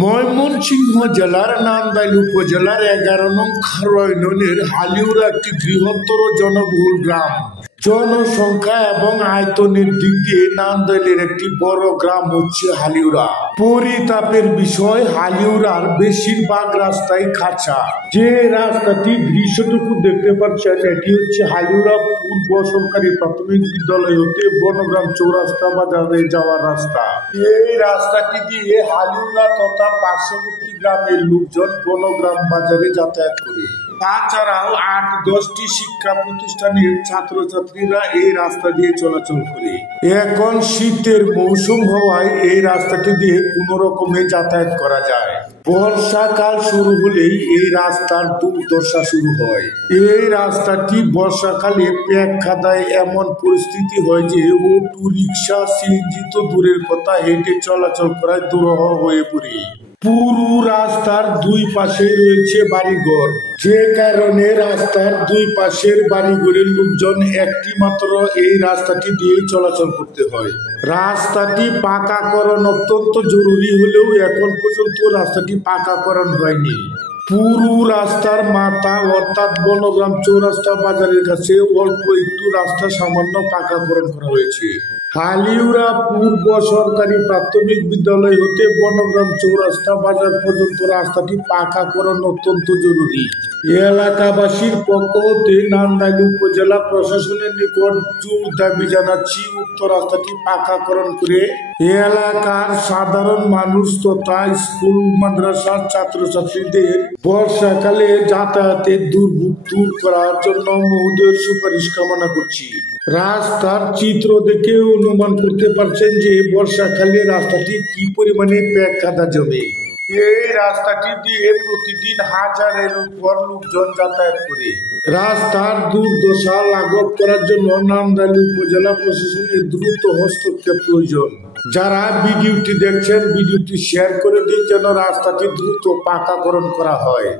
ময়মনসিংহ জেলার নান্দাইল উপজেলার 11 নং খারোয়া ইউনিয়নের হালিউরা একটি বৃহত্তর জনবহুল গ্রাম। জনসংখ্যা এবং আয়তনের দিক দিয়ে নান্দাইলের একটি বড় গ্রাম হচ্ছে হালিউরা। পরিতাপের বিষয়, হালিউরার বেশিরভাগ রাস্তাই খাঁচা। যে রাস্তাটি দৃশ্যটুকু দেখতে পাচ্ছেন, এটি হচ্ছে হালিউরা পূর্ব সরকারি প্রাথমিক বিদ্যালয় হতে বনগ্রাম চৌরাস্তা বাজারে যাওয়ার রাস্তা। এই রাস্তাটি দিয়ে হালিউরা তথা পার্শ্ববর্তী গ্রামের লোকজন বনগ্রাম বাজারে যাতায়াত করে। তাছাড়াও 8-10টি শিক্ষা প্রতিষ্ঠানের ছাত্রছাত্রীরা এই রাস্তা দিয়ে চলাচল করে। এখন শীতের মৌসুম হওয়ায় এই রাস্তাটি দিয়ে কোনো রকমে যাতায়াত করা যায়। বর্ষাকাল শুরু হলেই এই রাস্তার দুর্দশা শুরু হয়। এই রাস্তাটি বর্ষাকালে প্যাক খাদায় এমন পরিস্থিতি হয় যে অটো রিক্সা, সিএনজি তো দূরের কথা, হেঁটে চলাচল করায় দুরূহ হয়ে পড়ে। পুরো রাস্তার দুই পাশে রয়েছে বাড়িঘর, যে কারণে রাস্তার দুই পাশের বাড়িঘরের লোকজন একটি মাত্র এই রাস্তাটি দিয়ে চলাচল করতে হয়। রাস্তাটি পাকাকরণ অত্যন্ত জরুরি হলেও এখন পর্যন্ত রাস্তাটি পাকাকরণ হয়নি। পুরো রাস্তার মাথা অর্থাৎ বনগ্রাম চৌরাস্তা বাজারের কাছে অল্প একটু রাস্তা সামান্য পাকাকরণ করা হয়েছে। হালিউরা পূর্ব সরকারি প্রাথমিক বিদ্যালয় হতে বনগ্রাম চৌরাস্তা বাজার পর্যন্ত রাস্তাটি পাকাকরণ অত্যন্ত জরুরি। এলাকাবাসীর পক্ষ হতে নান্দাইল উপজেলা প্রশাসনের নিকট জোর দাবি জানাচ্ছি, উক্ত রাস্তাটি পাকাকরণ করে এলাকার সাধারণ মানুষ তথা স্কুল মাদ্রাসার ছাত্রছাত্রীদের বর্ষাকালে যাতায়াতের দুর্ভোগ দূর করার জন্য মহোদয়ের সুপারিশ কামনা করছি। রাস্তার চিত্র দেখে অনুমান করতে পারছেন যে বর্ষাকালে রাস্তাটি কি পরিমাণে প্যাক কাদা জমে। এই রাস্তাটি দিয়ে প্রতিদিন হাজারের উপর লোকজন যাতায়াত করে। রাস্তার দুর্দশা লাঘব করার জন্য নান্দাইল উপজেলা প্রশাসনের দ্রুত হস্তক্ষেপ প্রয়োজন। যারা ভিডিওটি দেখছেন, ভিডিওটি শেয়ার করে দিন যেন রাস্তাটি দ্রুত পাকাকরণ করা হয়।